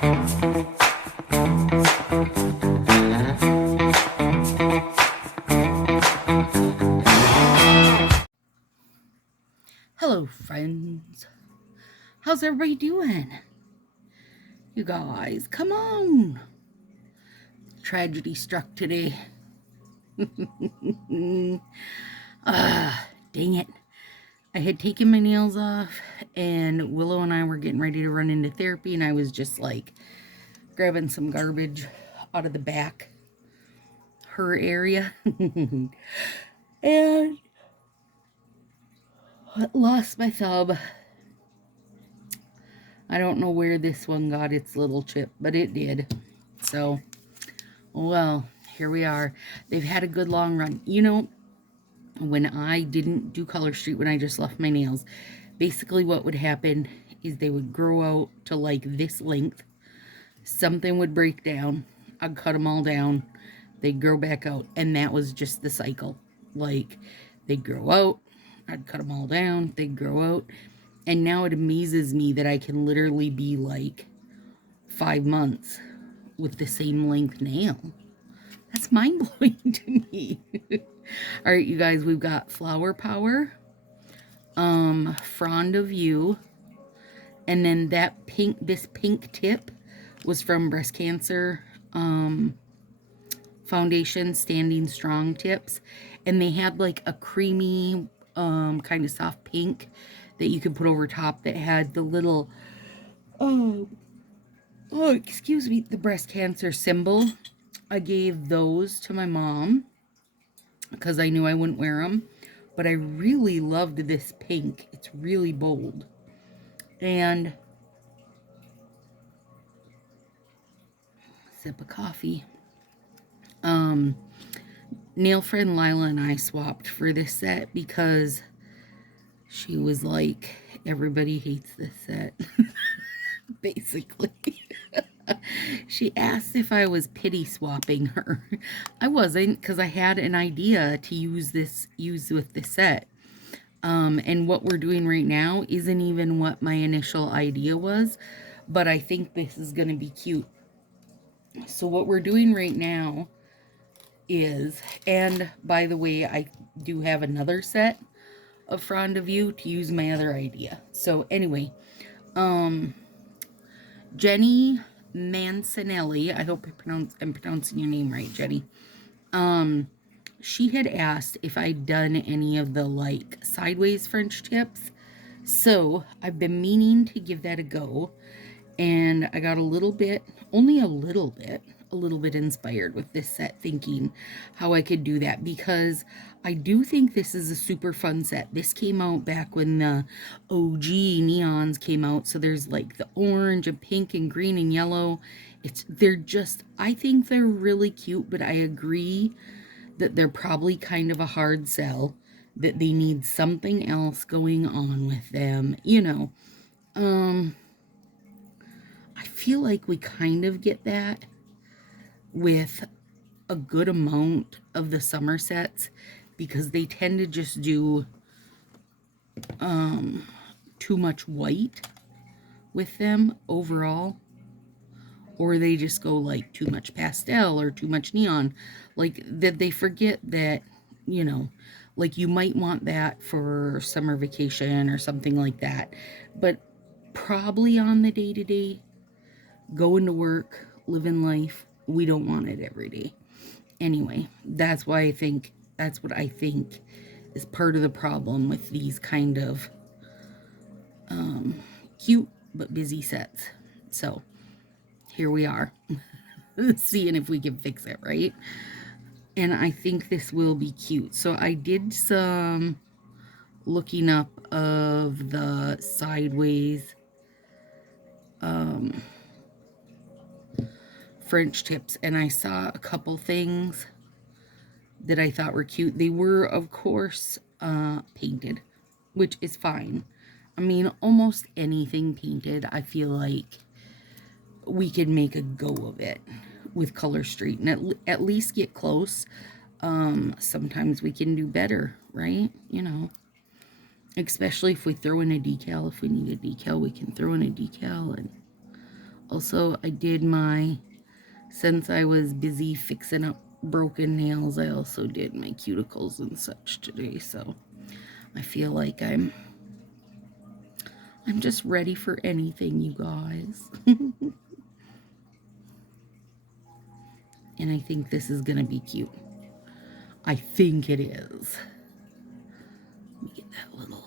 Hello, friends. How's everybody doing? You guys, come on. Tragedy struck today. Dang it. I had taken my nails off, and Willow and I were getting ready to run into therapy, and I was just like grabbing some garbage out of the back, her area, and lost my thumb. I don't know where this one got its little chip, but it did. So, well, here we are. They've had a good long run. You know, when I didn't do Color Street, when I just left my nails, basically what would happen is they would grow out to like this length. Something would break down. I'd cut them all down. They'd grow back out. And that was just the cycle. Like, they'd grow out. I'd cut them all down. They'd grow out. And now it amazes me that I can literally be like 5 months with the same length nail. That's mind-blowing to me. All right, you guys, we've got Flower Power, Frond of You, and then that this pink tip was from Breast Cancer Foundation Standing Strong Tips, and they had like a creamy kind of soft pink that you could put over top that had the little excuse me, the breast cancer symbol. I gave those to my mom because I knew I wouldn't wear them, but I really loved this pink. It's really bold. And sip of coffee. Nail friend Lila and I swapped for this set because she was like, everybody hates this set. Basically. She asked if I was pity swapping her. I wasn't, because I had an idea to use with this set. And what we're doing right now isn't even what my initial idea was, but I think this is going to be cute. So what we're doing right now is, and by the way, I do have another set of Frond of You to use my other idea. So anyway, Jenny Mancinelli, I hope I'm pronouncing your name right, Jenny. She had asked if I'd done any of the like sideways French tips. So I've been meaning to give that a go. And I got a little bit, only a little bit inspired with this set, thinking how I could do that, because I do think this is a super fun set. This came out back when the OG neons came out, so there's like the orange and pink and green and yellow. I think they're really cute, but I agree that they're probably kind of a hard sell, that they need something else going on with them, you know. I feel like we kind of get that with a good amount of the summer sets, because they tend to just do too much white with them overall, or they just go like too much pastel or too much neon, like that they forget that, you know, like you might want that for summer vacation or something like that, but probably on the day-to-day, going to work, living life, we don't want it every day. Anyway, that's what I think is part of the problem with these kind of cute but busy sets. So here we are, seeing if we can fix it, right? And I think this will be cute. So I did some looking up of the sideways French tips, and I saw a couple things that I thought were cute. They were, of course, painted, which is fine. I mean, almost anything painted, I feel like we could make a go of it with Color Street and at least get close. Sometimes we can do better, right? You know, especially if we throw in a decal. If we need a decal, we can throw in a decal, and a Also, I did since I was busy fixing up broken nails, I also did my cuticles and such today, so I feel like I'm just ready for anything, you guys. And I think this is gonna be cute. I think it is. Let me get that little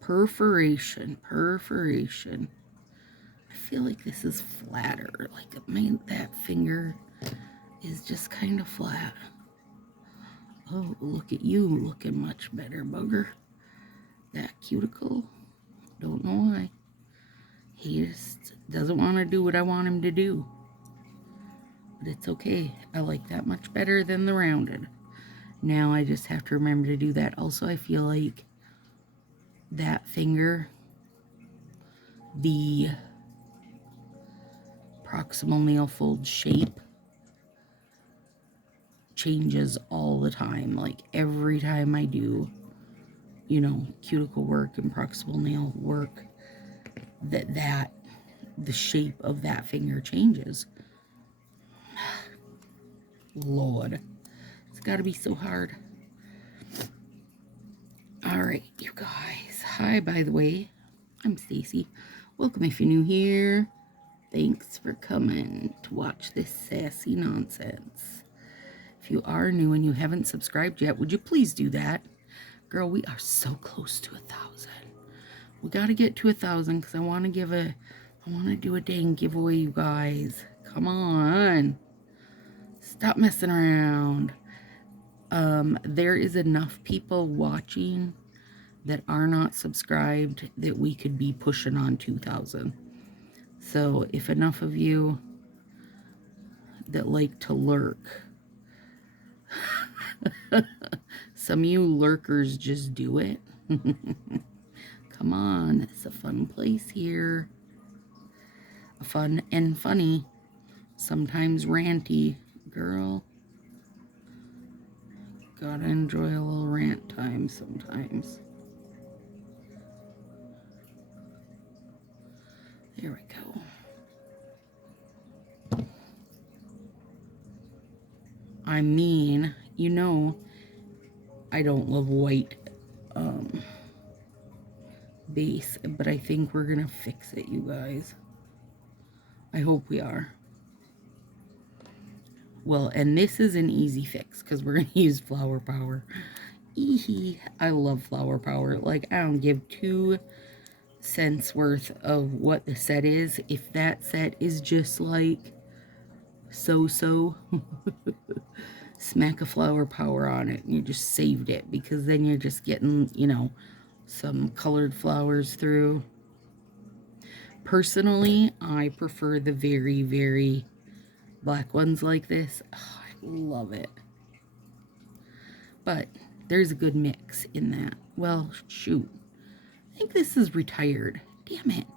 perforation. I feel like this is flatter. Like that finger is just kind of flat. Oh, look at you looking much better, bugger. That cuticle, don't know why. He just doesn't want to do what I want him to do. But it's okay. I like that much better than the rounded. Now I just have to remember to do that. Also, I feel like that finger, the proximal nail fold shape, changes all the time. Like every time I do, you know, cuticle work and proximal nail work, the shape of that finger changes. Lord, it's got to be so hard. All right, you guys. Hi, by the way, I'm Stacy. Welcome if you're new here. Thanks for coming to watch this sassy nonsense. If you are new and you haven't subscribed yet, would you please do that? Girl, we are so close to 1,000. We got to get to 1,000 because I want to do a dang giveaway, you guys. Come on. Stop messing around. There is enough people watching that are not subscribed that we could be pushing on 2,000. So if enough of you that like to lurk, some of you lurkers just do it. Come on, it's a fun place here. Fun and funny, sometimes ranty. Girl, gotta enjoy a little rant time sometimes. There we go. I mean, you know, I don't love white base, but I think we're gonna fix it, you guys. I hope we are. Well, and this is an easy fix because we're gonna use flower power. Eehee, I love flower power. Like, I don't give 2 cents worth of what the set is. If that set is just like so smack a flower power on it and you just saved it, because then you're just getting, you know, some colored flowers through. Personally, I prefer the very, very black ones like this. Oh, I love it. But there's a good mix in that. Well, shoot. I think this is retired. Damn it.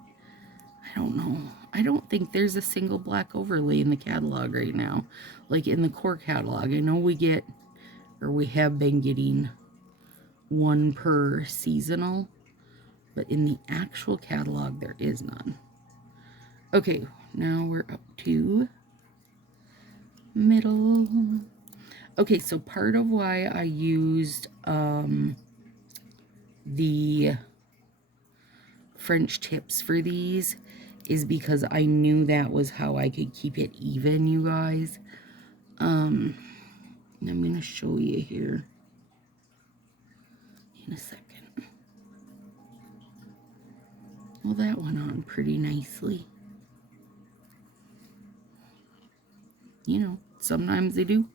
I don't know. I don't think there's a single black overlay in the catalog right now. Like in the core catalog. I know we get, or we have been getting, 1 per seasonal. But in the actual catalog, there is none. Okay, now we're up to middle. Okay, so part of why I used the French tips for these is because I knew that was how I could keep it even, you guys. I'm going to show you here in a second. Well, that went on pretty nicely. You know, sometimes they do,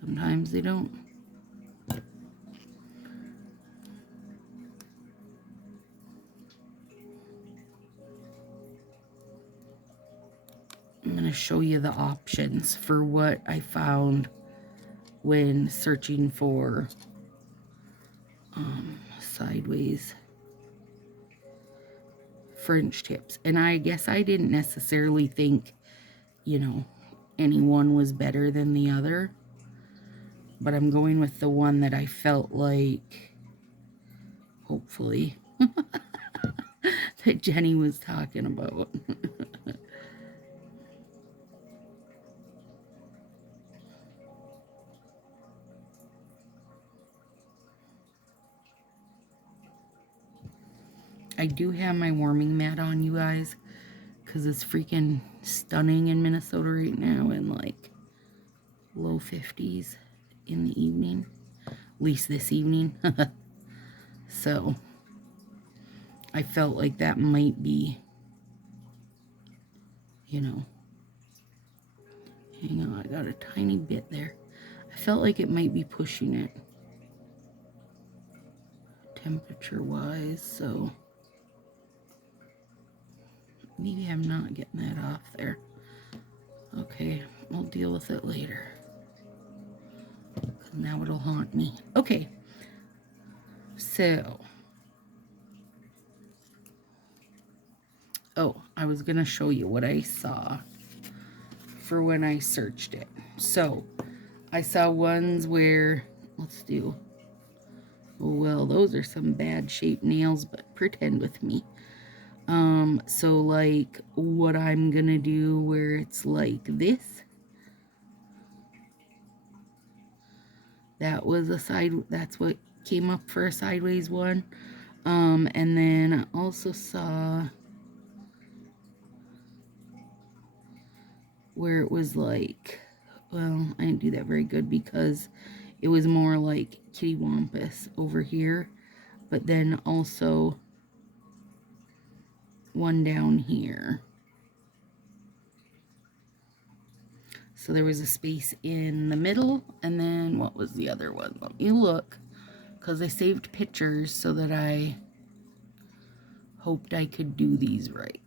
sometimes they don't. I'm going to show you the options for what I found when searching for sideways French tips. And I guess I didn't necessarily think, you know, any one was better than the other. But I'm going with the one that I felt like, hopefully, that Jenny was talking about. I do have my warming mat on, you guys, because it's freaking stunning in Minnesota right now in like low 50s in the evening, at least this evening. So I felt like that might be, you know, hang on, I got a tiny bit there. I felt like it might be pushing it temperature wise, so maybe I'm not getting that off there. Okay, we'll deal with it later. Now it'll haunt me. Okay, so, oh, I was gonna show you what I saw for when I searched it. So, I saw ones where, let's do, well, those are some bad shaped nails, but pretend with me. So like what I'm gonna do where it's like this. That was a side, that's what came up for a sideways one. And then I also saw where it was like, well, I didn't do that very good because it was more like kitty wampus over here, but then also one down here. So there was a space in the middle, and then what was the other one? Let me look, because I saved pictures so that I hoped I could do these right.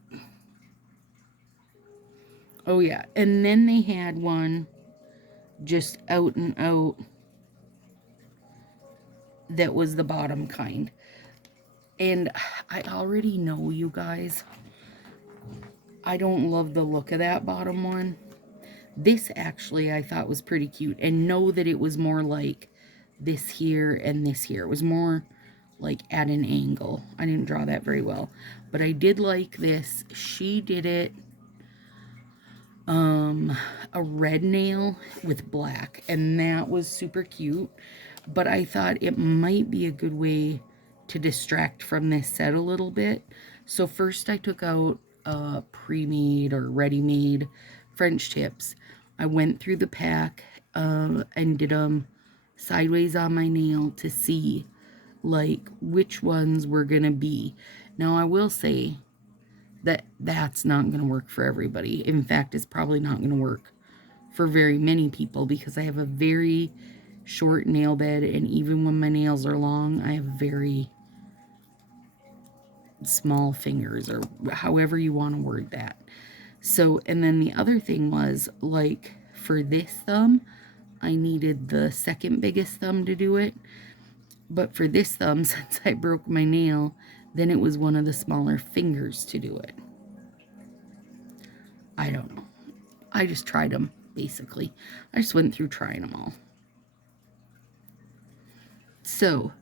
Oh yeah, and then they had one just out and out that was the bottom kind. And I already know, you guys, I don't love the look of that bottom one. This actually I thought was pretty cute, and know that it was more like this here and this here. It was more like at an angle. I didn't draw that very well, but I did like this. She did it a red nail with black, and that was super cute. But I thought it might be a good way to distract from this set a little bit. So first I took out pre-made or ready-made French tips. I went through the pack and did them sideways on my nail to see like which ones were gonna be. Now I will say that that's not going to work for everybody. In fact, it's probably not going to work for very many people because I have a very short nail bed, and even when my nails are long, I have very small fingers, or however you want to word that. So, and then the other thing was, like, for this thumb, I needed the second biggest thumb to do it. But for this thumb, since I broke my nail, then it was one of the smaller fingers to do it. I don't know. I just tried them, basically. I just went through trying them all. So,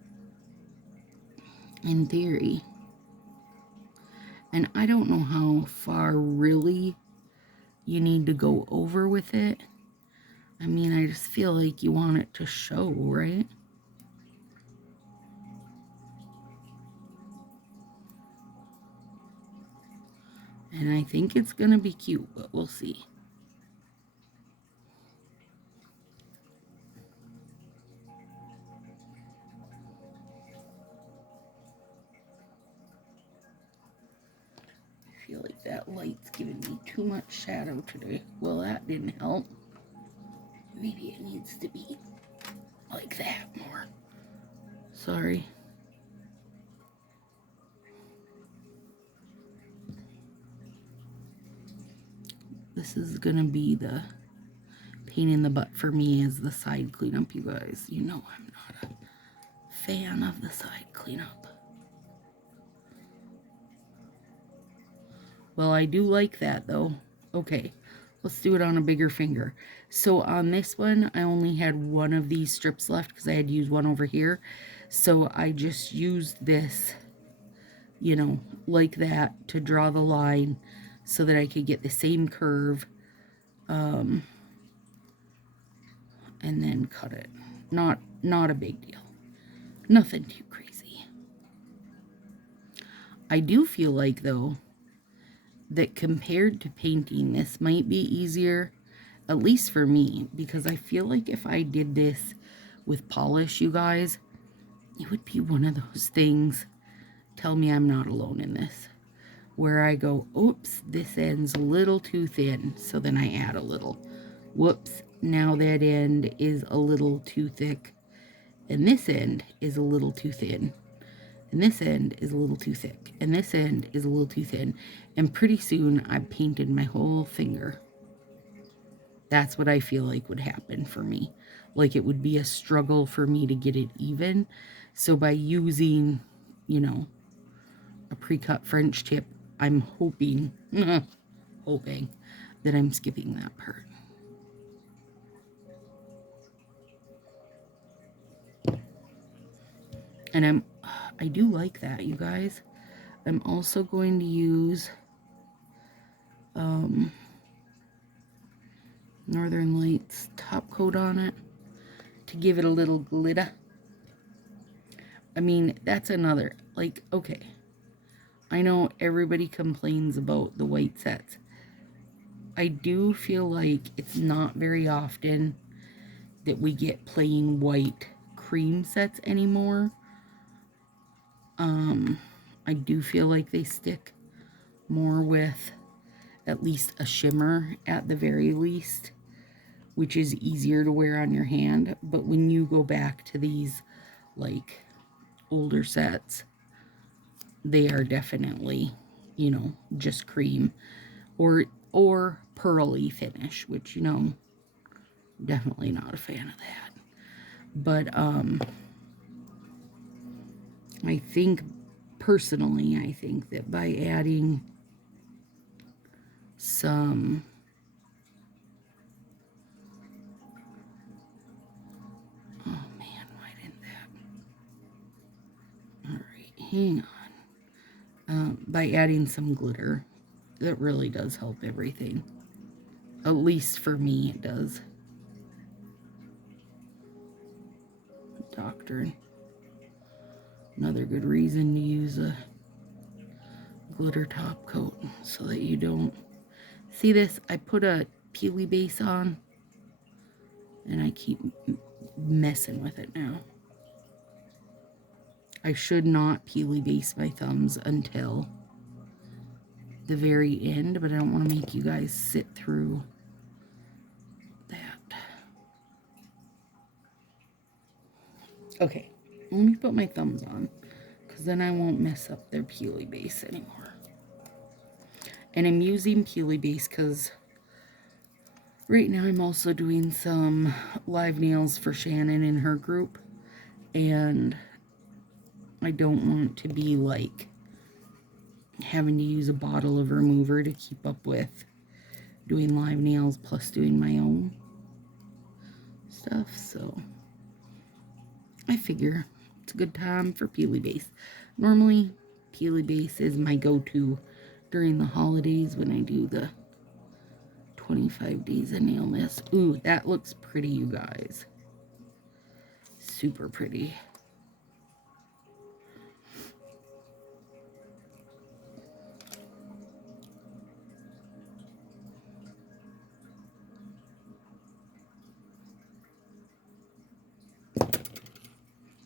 in theory, and I don't know how far really you need to go over with it. I mean, I just feel like you want it to show, right? And I think it's going to be cute, but we'll see. I feel like that light's giving me too much shadow today. Well, that didn't help. Maybe it needs to be like that more. Sorry. This is gonna be the pain in the butt for me, is the side cleanup, you guys. You know I'm not a fan of the side cleanup. Well, I do like that though. Okay, let's do it on a bigger finger. So on this one, I only had one of these strips left because I had used one over here. So I just used this you know, like that to draw the line so that I could get the same curve, and then cut it. Not a big deal. Nothing too crazy. I do feel like, though, that compared to painting, this might be easier, at least for me, because I feel like if I did this with polish, you guys, it would be one of those things, tell me I'm not alone in this, where I go, oops, this end's a little too thin, so then I add a little. Whoops, now that end is a little too thick, and this end is a little too thin, and this end is a little too thick, and this end is a little too thin, and pretty soon I've painted my whole finger. That's what I feel like would happen for me. Like it would be a struggle for me to get it even. So by using, you know, a pre-cut French tip, I'm hoping, hoping that I'm skipping that part. And I do like that, you guys. I'm also going to use Northern Lights top coat on it to give it a little glitter. I mean, that's another, like, okay. I know everybody complains about the white sets. I do feel like it's not very often that we get plain white cream sets anymore. I do feel like they stick more with at least a shimmer at the very least, which is easier to wear on your hand. But when you go back to these like older sets, they are definitely, you know, just cream or pearly finish, which, you know, definitely not a fan of that. But I think personally, I think that by adding some oh man, why didn't that? All right, hang on. By adding some glitter, that really does help everything. At least for me, it does. Doctrine. Another good reason to use a glitter top coat so that you don't see this. I put a peely base on and I keep messing with it now. I should not peely base my thumbs until the very end, but I don't want to make you guys sit through that. Okay, let me put my thumbs on, because then I won't mess up their peely base anymore. And I'm using peely base because right now I'm also doing some live nails for Shannon in her group, and I don't want to be like having to use a bottle of remover to keep up with doing live nails plus doing my own stuff. So I figure it's a good time for peely base. Normally peely base is my go-to during the holidays when I do the 25 days of nail mess. Ooh, that looks pretty, you guys. Super pretty.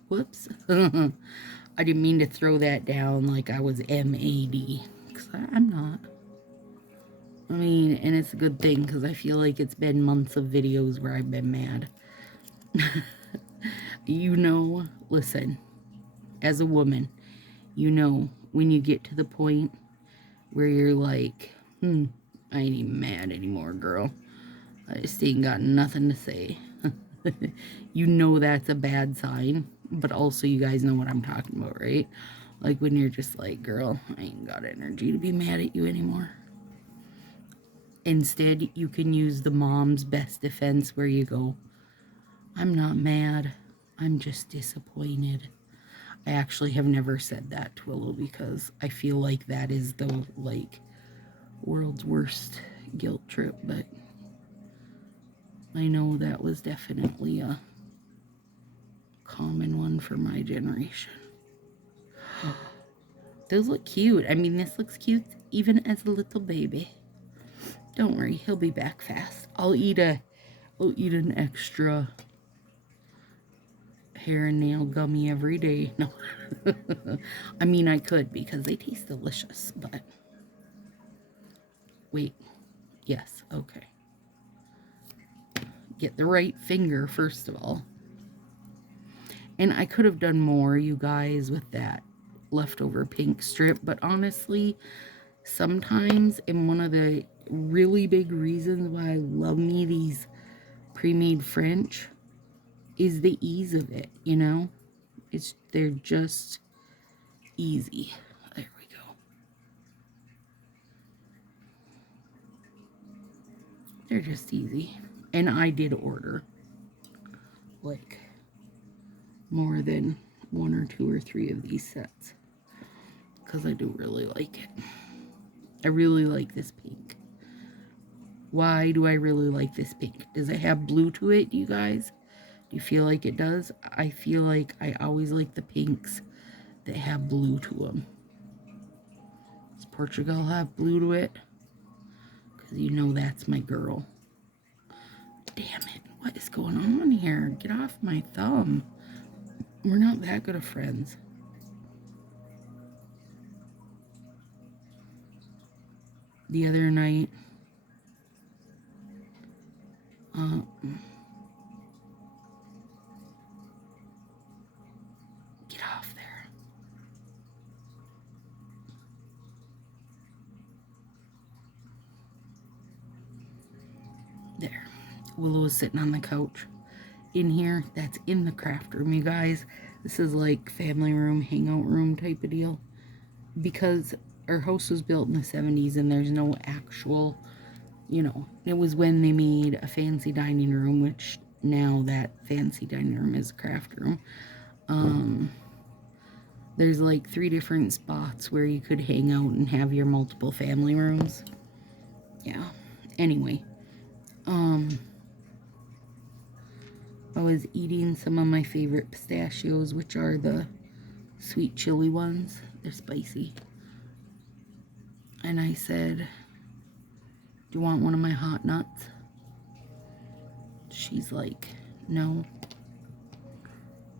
Whoops. I didn't mean to throw that down like I was MAD, because I'm not. I mean, and it's a good thing, because I feel like it's been months of videos where I've been mad. You know, listen, as a woman, you know when you get to the point where you're like, I ain't even mad anymore, girl. I just ain't got nothing to say. You know that's a bad sign, but also you guys know what I'm talking about, right? Like when you're just like, girl, I ain't got energy to be mad at you anymore. Instead, you can use the mom's best defense where you go, I'm not mad, I'm just disappointed. I actually have never said that to Willow because I feel like that is the, like, world's worst guilt trip, but I know that was definitely a common one for my generation. Those look cute. I mean, this looks cute even as a little baby. Don't worry, he'll be back fast. I'll eat an extra hair and nail gummy every day. No. I mean, I could because they taste delicious, but wait. Yes, okay. Get the right finger first of all. And I could have done more, you guys, with that leftover pink strip, but honestly, sometimes, and one of the really big reasons why I love me these pre-made French is the ease of it, you know? They're just easy. There we go. They're just easy. And I did order, like, more than 1 or 2 or 3 of these sets. Because I do really like it. I really like this pink. Why do I really like this pink? Does it have blue to it, you guys? Do you feel like it does? I feel like I always like the pinks that have blue to them. Does Portugal have blue to it? Because you know that's my girl. Damn it. What is going on here? Get off my thumb. We're not that good of friends. The other night, get off there. There. Willow was sitting on the couch. In here, that's in the craft room, you guys. This is like family room, hangout room type of deal. Because our house was built in the 70s and there's no actual, you know, it was when they made a fancy dining room, which now that fancy dining room is a craft room. There's like 3 different spots where you could hang out and have your multiple family rooms. Yeah. Anyway, I was eating some of my favorite pistachios, which are the sweet chili ones. They're spicy. And I said, do you want one of my hot nuts? She's like, no.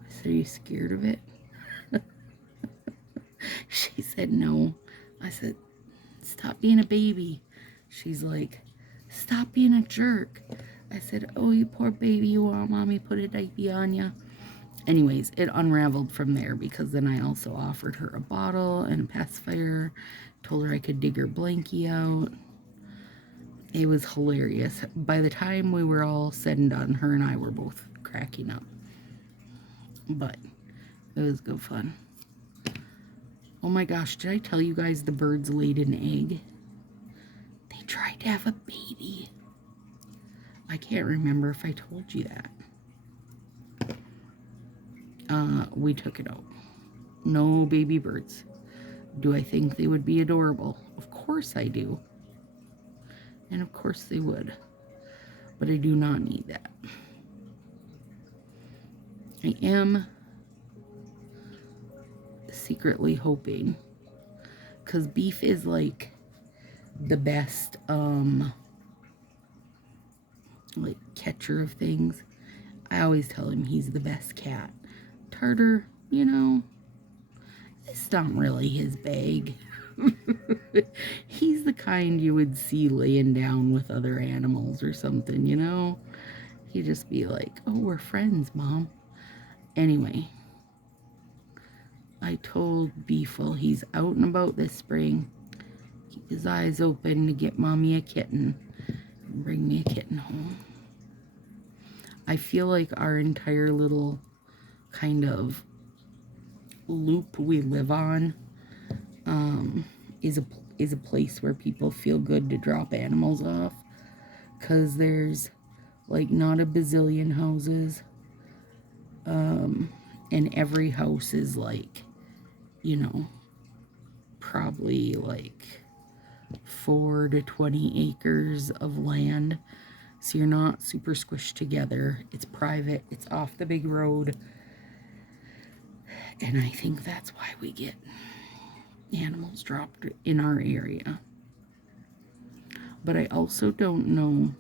I said, are you scared of it? She said, no. I said, stop being a baby. She's like, stop being a jerk. I said, oh, you poor baby, you want mommy put a diaper on ya? Anyways, it unraveled from there because then I also offered her a bottle and a pacifier, told her I could dig her blankie out. It was hilarious. By the time we were all said and done, her and I were both cracking up. But it was good fun. Oh my gosh, did I tell you guys the birds laid an egg? They tried to have a baby. I can't remember if I told you that. We took it out. No baby birds. Do I think they would be adorable? Of course I do. And of course they would. But I do not need that. I am secretly hoping, because Beef is like the best like catcher of things. I always tell him he's the best cat. Tartar, you know, it's not really his bag. He's the kind you would see laying down with other animals or something, you know? He'd just be like, oh, we're friends, Mom. Anyway, I told Beefle he's out and about this spring. Keep his eyes open to get Mommy a kitten. And bring me a kitten home. I feel like our entire little kind of loop we live on is a place where people feel good to drop animals off, because there's like not a bazillion houses, and And every house is like, you know, probably like 4 to 20 acres of land. So you're not super squished together. It's private. It's off the big road. And I think that's why we get animals dropped in our area. But I also don't know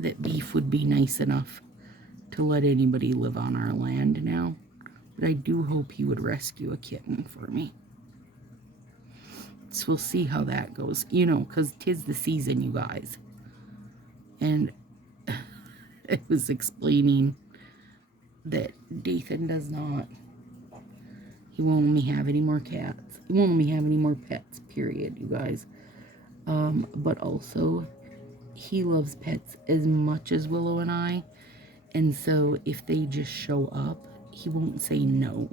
that beef would be nice enough to let anybody live on our land now. But I do hope he would rescue a kitten for me. So we'll see how that goes. You know, because 'tis the season, you guys. And I was explaining that Dathan does not. He won't let me have any more cats. He won't let me have any more pets, period, you guys. But also, he loves pets as much as Willow and I. And so if they just show up, he won't say no,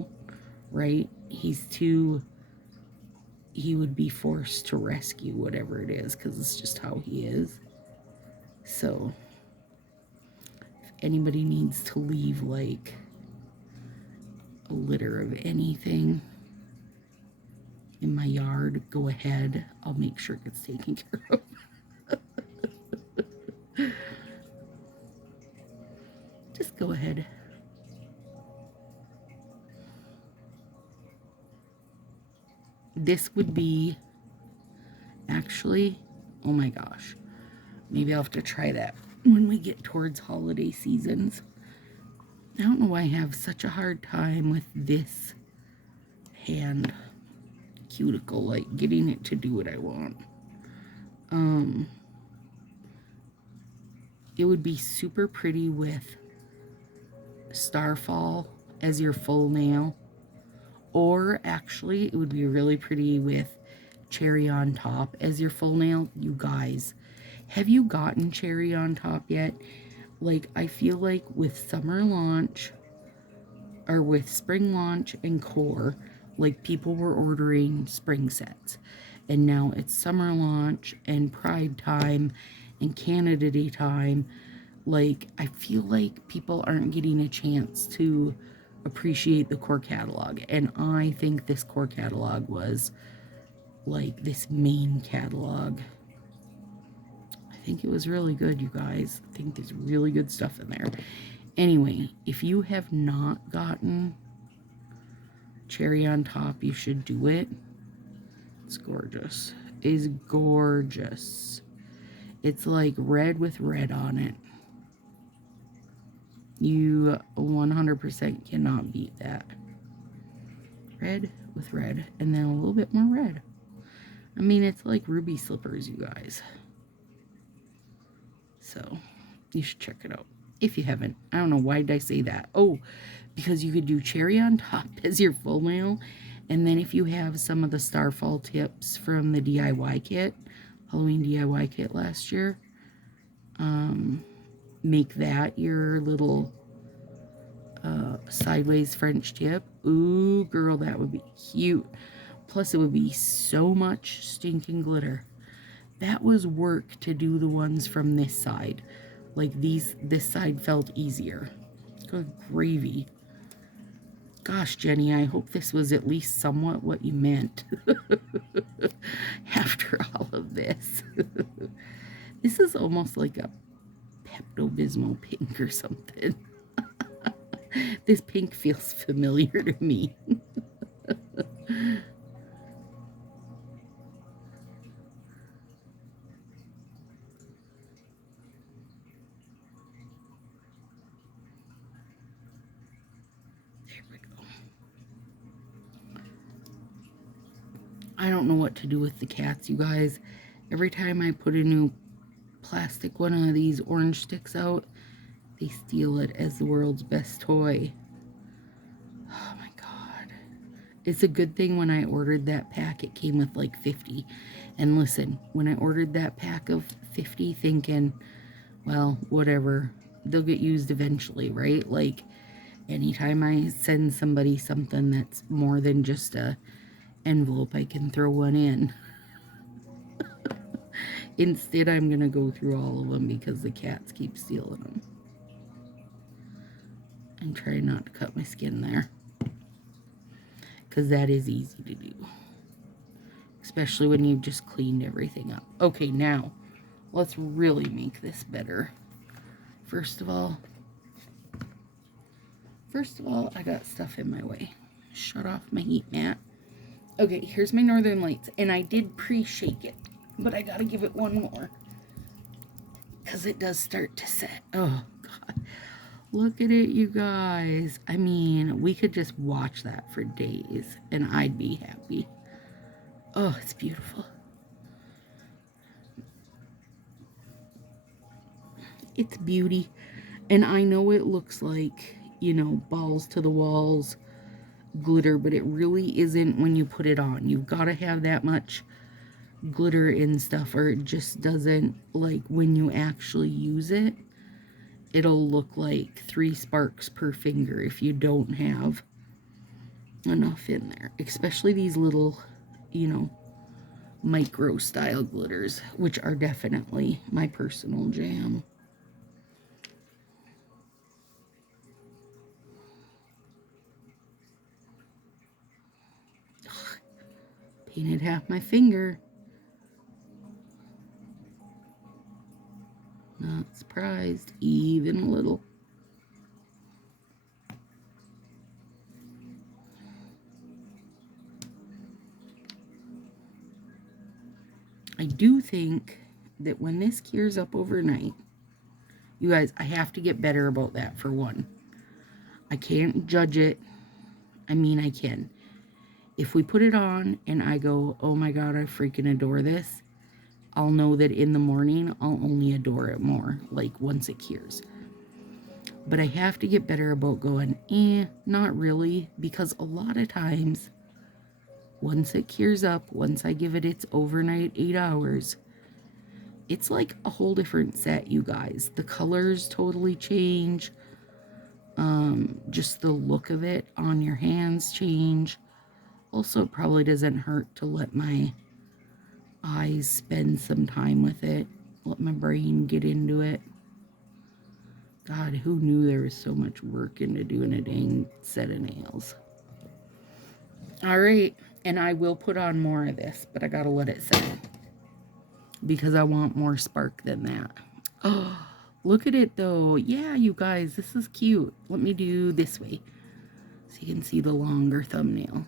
right? He would be forced to rescue whatever it is because it's just how he is. So if anybody needs to leave like a litter of anything in my yard, go ahead. I'll make sure it gets taken care of. Just go ahead. This would be actually, oh my gosh, maybe I'll have to try that when we get towards holiday seasons. I don't know why I have such a hard time with this hand cuticle, like getting it to do what I want. It would be super pretty with Starfall as your full nail, or actually it would be really pretty with Cherry on Top as your full nail. You guys, have you gotten Cherry on Top yet? Like, I feel like with summer launch or with spring launch and core, like people were ordering spring sets, and now it's summer launch and Pride time and Canada Day time. Like, I feel like people aren't getting a chance to appreciate the core catalog, and I think this core catalog was like this main catalog. I think it was really good, you guys. I think there's really good stuff in there. Anyway, if you have not gotten Cherry on Top, you should do it. It's gorgeous. It is gorgeous. It's like red with red on it. You 100% cannot beat that. Red with red, and then a little bit more red. I mean, it's like ruby slippers, you guys. So, you should check it out. If you haven't. I don't know, why did I say that? Oh, because you could do Cherry on Top as your full nail. And then if you have some of the Starfall tips from the DIY kit, Halloween DIY kit last year, make that your little sideways French tip. Ooh, girl, that would be cute. Plus, it would be so much stinking glitter. That was work to do the ones from this side. Like this side felt easier. Good gravy. Gosh, Jenny, I hope this was at least somewhat what you meant. After all of this. This is almost like a Pepto-Bismol pink or something. This pink feels familiar to me. There we go. I don't know what to do with the cats, you guys. Every time I put a new plastic one of these orange sticks out, they steal it as the world's best toy. Oh my god. It's a good thing when I ordered that pack, it came with like 50. And listen, when I ordered that pack of 50 thinking, well, whatever, they'll get used eventually, right? Like, anytime I send somebody something that's more than just a envelope, I can throw one in. Instead, I'm going to go through all of them because the cats keep stealing them. And try not to cut my skin there. because that is easy to do, especially when you've just cleaned everything up. Okay, now let's really make this better. First of all, I got stuff in my way. Shut off my heat mat. Okay, here's my Northern Lights, and I did pre-shake it, but I gotta give it one more because it does start to set. Oh God, look at it, you guys. I mean, we could just watch that for days and I'd be happy. Oh, it's beautiful. It's beauty. And I know it looks like, you know, balls to the walls glitter, but it really isn't when you put it on. You've got to have that much glitter and stuff, or it just doesn't, like, when you actually use it, it'll look like 3 sparks per finger if you don't have enough in there. Especially these little, you know, micro style glitters, which are definitely my personal jam. Painted half my finger. Not surprised, even a little. I do think that when this cures up overnight, you guys, I have to get better about that for one. I can't judge it. I mean, I can. If we put it on and I go, oh my God, I freaking adore this, I'll know that in the morning, I'll only adore it more, like once it cures. But I have to get better about going, not really, because a lot of times, once it cures up, once I give it its overnight 8 hours, it's like a whole different set, you guys. The colors totally change. Just the look of it on your hands change. Also, it probably doesn't hurt to let my eyes spend some time with it. Let my brain get into it. God, who knew there was so much work into doing a dang set of nails? All right, and I will put on more of this, but I gotta let it set because I want more spark than that. Oh, look at it though. Yeah, you guys, this is cute. Let me do this way so you can see the longer thumbnail.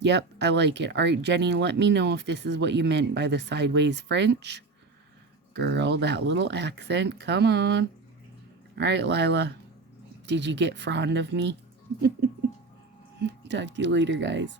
Yep, I like it. All right, Jenny, let me know if this is what you meant by the sideways French. Girl, that little accent. Come on. All right, Lila. Did you get frond of me? Talk to you later, guys.